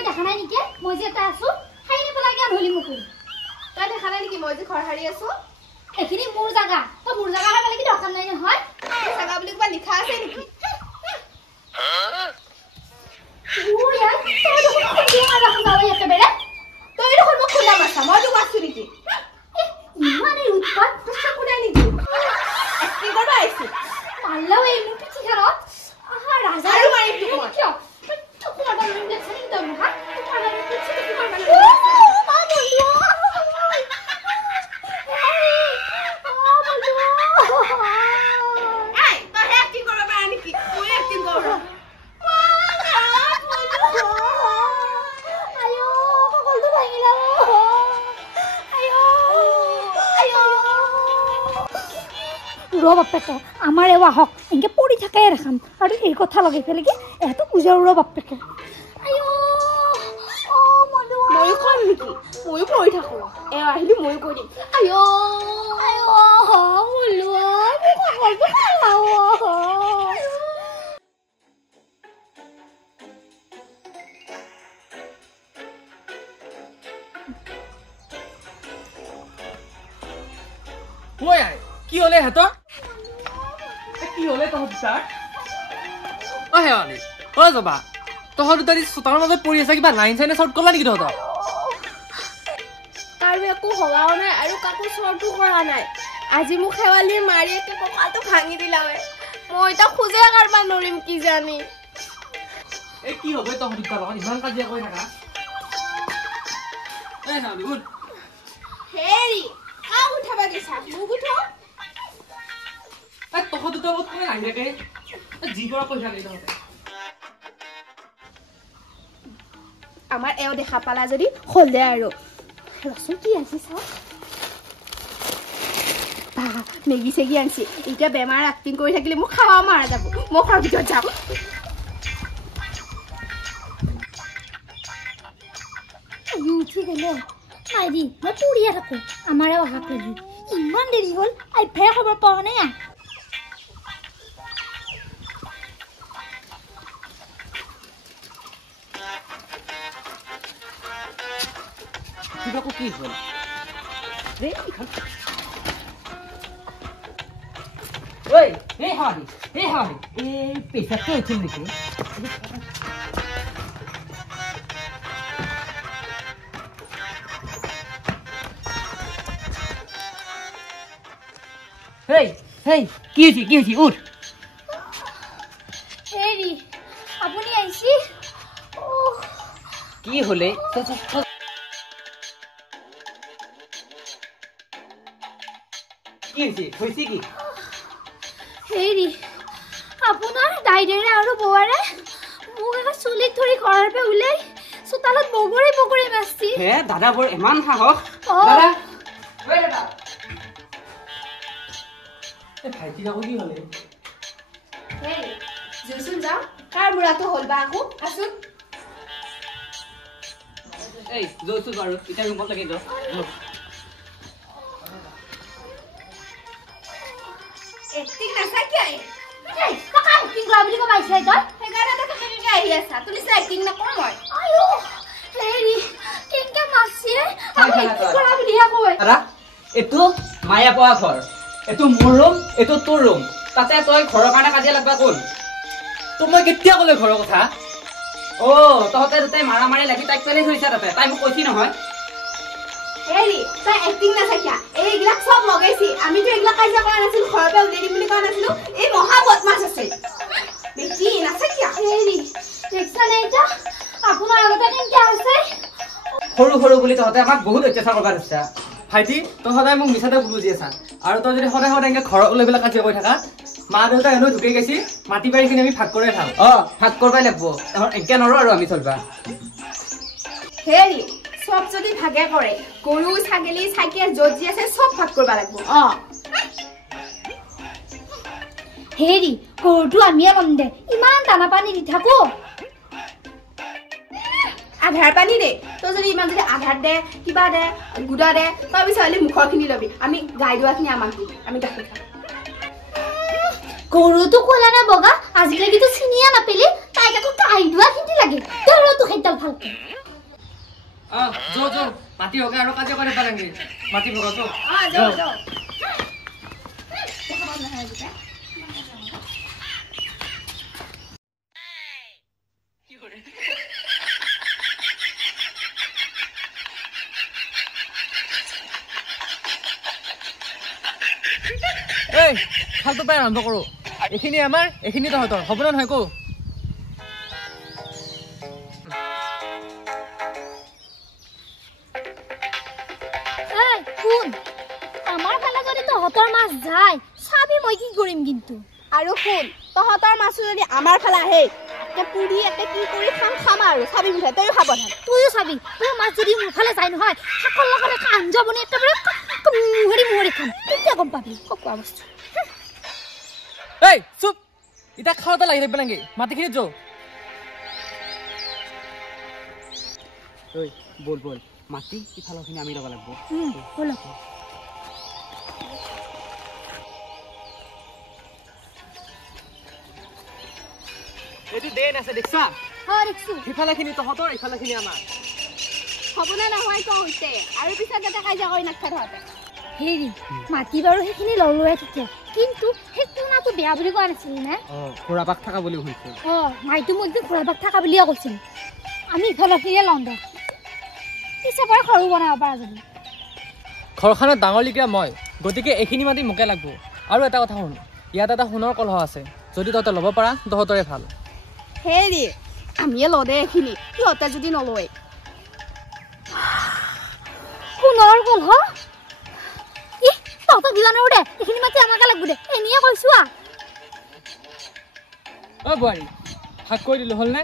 তই দেখা নাই নেকি মই যে এটা আছো খাই নিব লাগে আৰু হলি মুকুল তই দেখা নাই নেকি মই যে ঘৰ হাৰি আছো এখিনি মোৰ জাগা তো মোৰ জাগা হয় কি দৰকাৰ নাই নহয় এই জাগা বুলি কিবা লিখা আছে নেকি ও ইয়াৰ তই দেখোন খুলিয়ে ৰাখা যাও একেবাৰে তই দেখোন মোক খোলা মাছা মই তোক আছো নেকি ইমানে উৎপাত তই কোনে নেকি এক্টিং কৰিব আহিছো পাল্লাও এই মোৰ পিঠি ঘৰত আহা ৰাজা আৰু মাৰিম তোক মই কিয় তোক মাৰবা নোৱাৰিম দেখছনি তই মোক তোক মাৰবা নোৱাৰিম তোক মাৰবা নোৱাৰিম বাপেকে আমাৰ এৱা হক এনেকে পৰি থাকে ৰাখাম আৰু এই কথা লগাই ফেলে কি এত বুজাৰ বাপেকে আয়ো ও মনু মই কম নেকি মই পৰি থাকো এ আহিলি মই কৈ দিম আয়ো আয়ো মুলুৱা মই কলটো খালাও ওই আই কি হলে হেতৰ কি হলে তহঁত স্যাৰ ও হেৱালি ও যাবা তহঁত দুটাৰি চোতালৰ মাজত পৰি আছে কিবা লাইন চাইনে শৰ্ট কলা নেকি তহঁত আৰু একো হোৱাও নাই আৰু কাকো শৰ্টও কৰা নাই আজি মোক হেৱালি মাৰি একে কঁকালটো ভাঙি দিলা মই তা খুজে কাৰবা নৰিম কি জানি এ কি হবে তহঁত দুটা লগত ইমান কাজিয়া কৰি থাকা এ হেৱালি উঠ হেৰি কাক উঠাবা গৈছা মোক উঠা এ তহঁত দুটা লগত কোনে আহি থাকে যি কৰা কৈ থাকে তহঁতে আমাৰ এও দেখা পালা যদি হলদে আৰু ৰচোন কি আছে চাও বা মেগি চেগি আনছি এতিয়া বেমাৰ এক্টিং কৰি থাকিলে মোক খাওয়া মাৰা যাব মোক ঘৰৰ ভিতৰত যাম উঠি গেলে মাইদি মই পৰিয়ে থাকো আমাৰে অহা পেলি ইমান দেৰি হ'ল আই ফে খবৰ পোৱা নাই কিবা কি হ'ল ৰে ঐ এই হাবি এই পেছাটো উঠিল নেকি হেই হেই কি হৈছে উঠ হেৰি আপুনি আইছি কি হলে কি হৈছে কি হেৰি আপোনাৰ দাইদেৰে আৰু বৱাৰে মোক এটা চুলিত ধৰি ঘৰৰ পৰা উলাই চোতালত বগৰি মাছছি হে দাদা বৰ ইমান সাহস দাদা ঐ দাদা এ ভাইটি যাব কি হলে হেৰি জুচুন যাও কাৰ বুঢ়াটো হ'ল বা আকৌ আছোন এই জোচু বাৰু এটা ৰুমত লাগি যাও এক্টিং নাছা কি আই এই কাকা এক্টিং কৰা বুলি কমাইছে তই সেইকাৰণে তো কেনেকে আহি আছা তুমি এক্টিং নকৰ মই আয়ো হেৰি কেনকে মাছছি আমি কৰা বুলি কয় দাদা এটো মায়া পোৱা ঘৰ এটো মোৰ ৰুম এটো তোৰ ৰুম তাতে তই ঘৰৰ কাৰণে কাজিয়া লাগবা কোন তো মই কেতিয়া ক'লে ঘৰৰ কথা ও তহঁতে দুটাই মাৰা লাগি তাইক পেলাই থৈছা তাতে তাই মোক কৈছি নহয় হেৰি তই এক্টিং নাছা কিয়া এইবিলাক সব লগাইছি আমিতো এইবিলাক কাজিয়া কৰা নাছিলো ঘৰৰ পৰা উলিয়াই দিম বুলি কোৱা নাছিলো এই মহা বদমাছ আছে দেখি নাছা কিয়া হেৰি দেখছা নাই এটা আপোনাৰ আগতে কেনকে আছে সৰু বুলি তহঁতে আমাক বহুত অত্যাচাৰ কৰবা দিছা ভাইটি তই সদায় মোক মিছাতে বুজি আছা আৰু তই যদি সদায় এনেকে ঘৰৰ ওলাই পেলাই কাজিয়া কৰি থাকা মা দেউতা এনে ঢুকি গৈছি মাটি বাৰী কিনে আমি ভাগ কৰাই থাকো ভাগ কৰবাই লাগব একে নৰো আৰু আমি চলবা হেৰি সব যদি ভাগে কৰে গৰু ছাগলী চাইকেল য'ত যি আছে সব ভাগ কৰিব লাগিব হেৰি গৰুটো আমিয়ে ল'ম দে ইমান দানা পানী দি থাকো আধাৰ পানী দে তই যদি ইমান যদি আধাৰ দে কিবা দে গুড়া দে তই বিচাৰিলে মুখৰখিনি ল'বি আমি গাই দোৱাখিনি আমাক দিম আমি গাখীৰ খাম গৰুটো ক'লা না বগা আজিলৈকেতো চিনিয়া নাপালি তাইক আকৌ গাই দোৱাখিনি লাগে গৰুটো খাদ্য ভালকে মাটি হোকে আৰু কাজিয়া কৰি পেলাংগে মাটি ভগাটো যাও যাও এই খালটো পাই আৰম্ভ কৰো এখিনি আমাৰ এখিনি তহঁতৰ হ'ব না নহয় কো আমাৰ ফালে যদি তহঁতৰ মাছ যায় চাবি মই কি কৰিম কিন্তু আৰু শুন তহঁতৰ মাছ যদি আমাৰ ফালে আহে তে পুৰি একে কি কৰি খাম আৰু চাবি মুঠে তইও খাব না তুইও চাবি তোৰ মাছ যদি মোৰ ফালে যায় নহয় শাকৰ লগত এটা আঞ্জা বনাই একেবাৰে মুহৰি খাম তেতিয়া গম পাবি কোৱা বস্তু এই চুপ ইটা খাওঁতে লাগি থাকিব নাকি মাটিখিনিত যাওঁ ঐ বল বল মাটি ইফালৰখিনি আমি ল'ব লাগিব ব'ল এইটো দেন আছে দেখছা হয় দেখছো ইফালেখিনি তহঁতৰ ইফালেখিনি আমাৰ হ'ব না নহয় তো হৈছে আৰু পিছত যাতে কাজিয়া কৰি নাথাকে তহঁতে হেৰি মাটি বাৰু সেইখিনি ললোৱাই থাকে কিন্তু সেই কোনাটো বেয়া বুলি কোৱা নাছিল নে খুৰাবাক থকা বুলি কৈছিল মাইটো মোক একদিন খুৰাবাক থকা বুলিয়ে কৈছিল আমি ইফালৰখিনিয়ে লওঁ দে পিছে পৰা সৰু বনাব পৰা যাব ঘৰখনত ডাঙৰ লিখীয়া মই গতিকে এইখিনি মাটি মোকে লাগিব আৰু এটা কথা শুন ইয়াত এটা সোণৰ কলহ আছে যদি তহঁতে ল'ব পাৰা তহঁতৰে ভাল হেৰি আমিয়ে লওঁ দে এইখিনি সিহঁতে যদি নলয় সোণৰ কলহ তহঁতক দিলানো দে এইখিনি মাটি আমাকে লাগিব দে এনেয়ে কৈছো বোৱাৰী ভাগ কৰি দিলো হ'লনে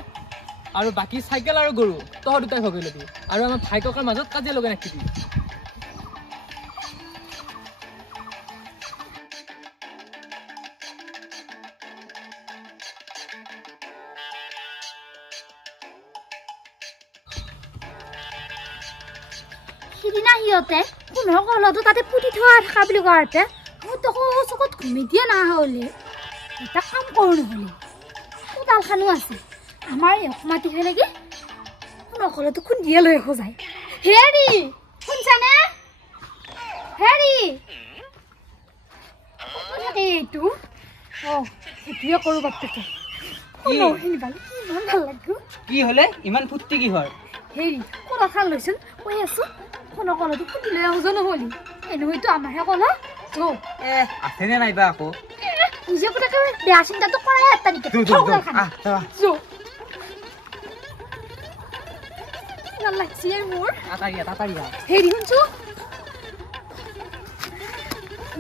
আৰু বাকী চাইকেল আৰু গৰু তহঁত দুটাই ভগাই ল'বি আৰু আমাৰ ভাই ককাৰ মাজত কাজিয়া লগাই ৰাখিবি সিদিনা সিহঁতে সোণৰ কলহটো তাতে পুতি থোৱা থকা বুলি কোৱাতে মোৰ তকো চকুত ঘুমি দিয়ে নহ'লে এটা কাম কৰোঁ নহ'লে কোদালখানো আছে আমাৰ মাটি ফেলেগে সোণৰ কলহটো খুন্দিয়ে লৈ যায় হেৰি শুনছানে হেৰি এইটো সেইটোৱে কৰোঁ বাপেকে সোণৰখিনি পালে ইমান ভাল লাগিব কি হ'লে ইমান ফূৰ্তি কি হয় হেৰি কোদালখান লৈচোন কৈ আছোঁ সোণৰ কলহটো খুন্দি লৈ আহোঁ নহ'লি এনেহয়তো আমাৰহে কলহ আছেনে নাইবা আকৌ নিজে পুতাকে বেয়া চিন্তাটো কৰাই এটা নেকি লাগছি মোৰ হেৰি শুনছো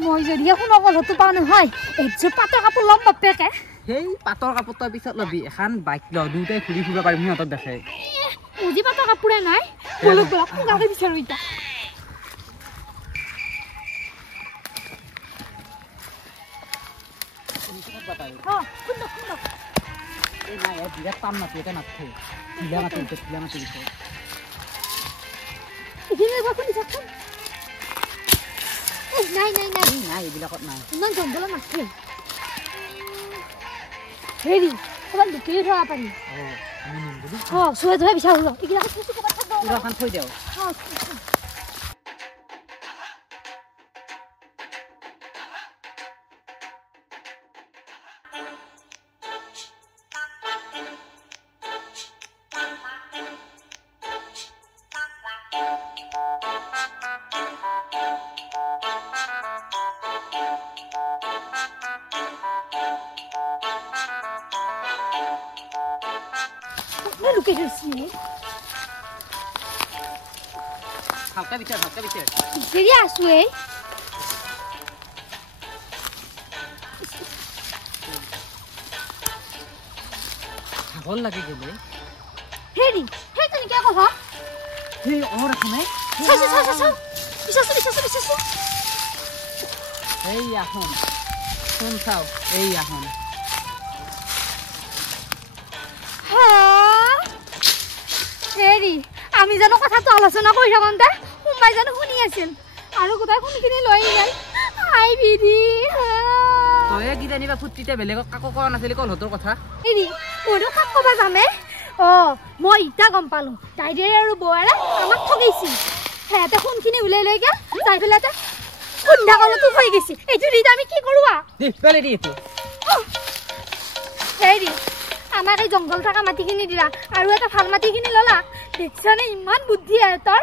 মই যদি সোণৰ কলহটো পাওঁ নহয় একযোৰ পাটৰ কাপোৰ ল'ম বাপেকে সেই পাটৰ কাপোৰ তই পিছত ল'বি এখন বাইক ল দুটাই ঘূৰি ফুৰিব পাৰিম সিহঁতক দেখে উজি পাটৰ কাপোৰে নাই বিচাৰো এতিয়া বিৰাট টান মাটি এটা নাথে ঢিলা মাটি ঢিলা মাটি নাই নাই নাই নাই এইবিলাকত নাই ইমান জংঘলত নাথে হেৰি ক'ৰবাত লুকিয়ে থব পাৰি চুৱে ধৰে বিচাৰো এইবিলাক থৈ দিওঁ লুকিয়ে থৈছি ভালকে বিচাৰ বিচাৰি আছো ভাগৰ লাগে গ'লে হেৰি সেই তেনেকৈ কথা সেই এখন নাই এই এখন শুন চাও এই এখন হেৰি আমি জানো কথাটো আলোচনা কৰি থাকোঁতে কোনোবাই জানো শুনি আছিল আৰু গোটাই শুনিখিনি লৈ যায় আই বিধি তয়ে কি জানিবা ফুৰ্তিতে বেলেগক কাকো কোৱা নাছিলি কলহতৰ কথা হেৰি মইতো কাক ক'বা যামে মই ইটা গম পালো তাইৰে আৰু বৌৰে আমাক ঠগাইছিল হেতে কোনখিনি উলাই লৈ গেল যাই পেলাতে খুন্দা কলতো হৈ গৈছে এইটো ৰিত আমি কি কৰোৱা দি পেলে দি এটো হেৰি আমাৰ এই জংগল থকা মাটিখিনি দিলা আৰু এটা ভাল মাটিখিনি ললা দেখছানে ইমান বুদ্ধি তোৰ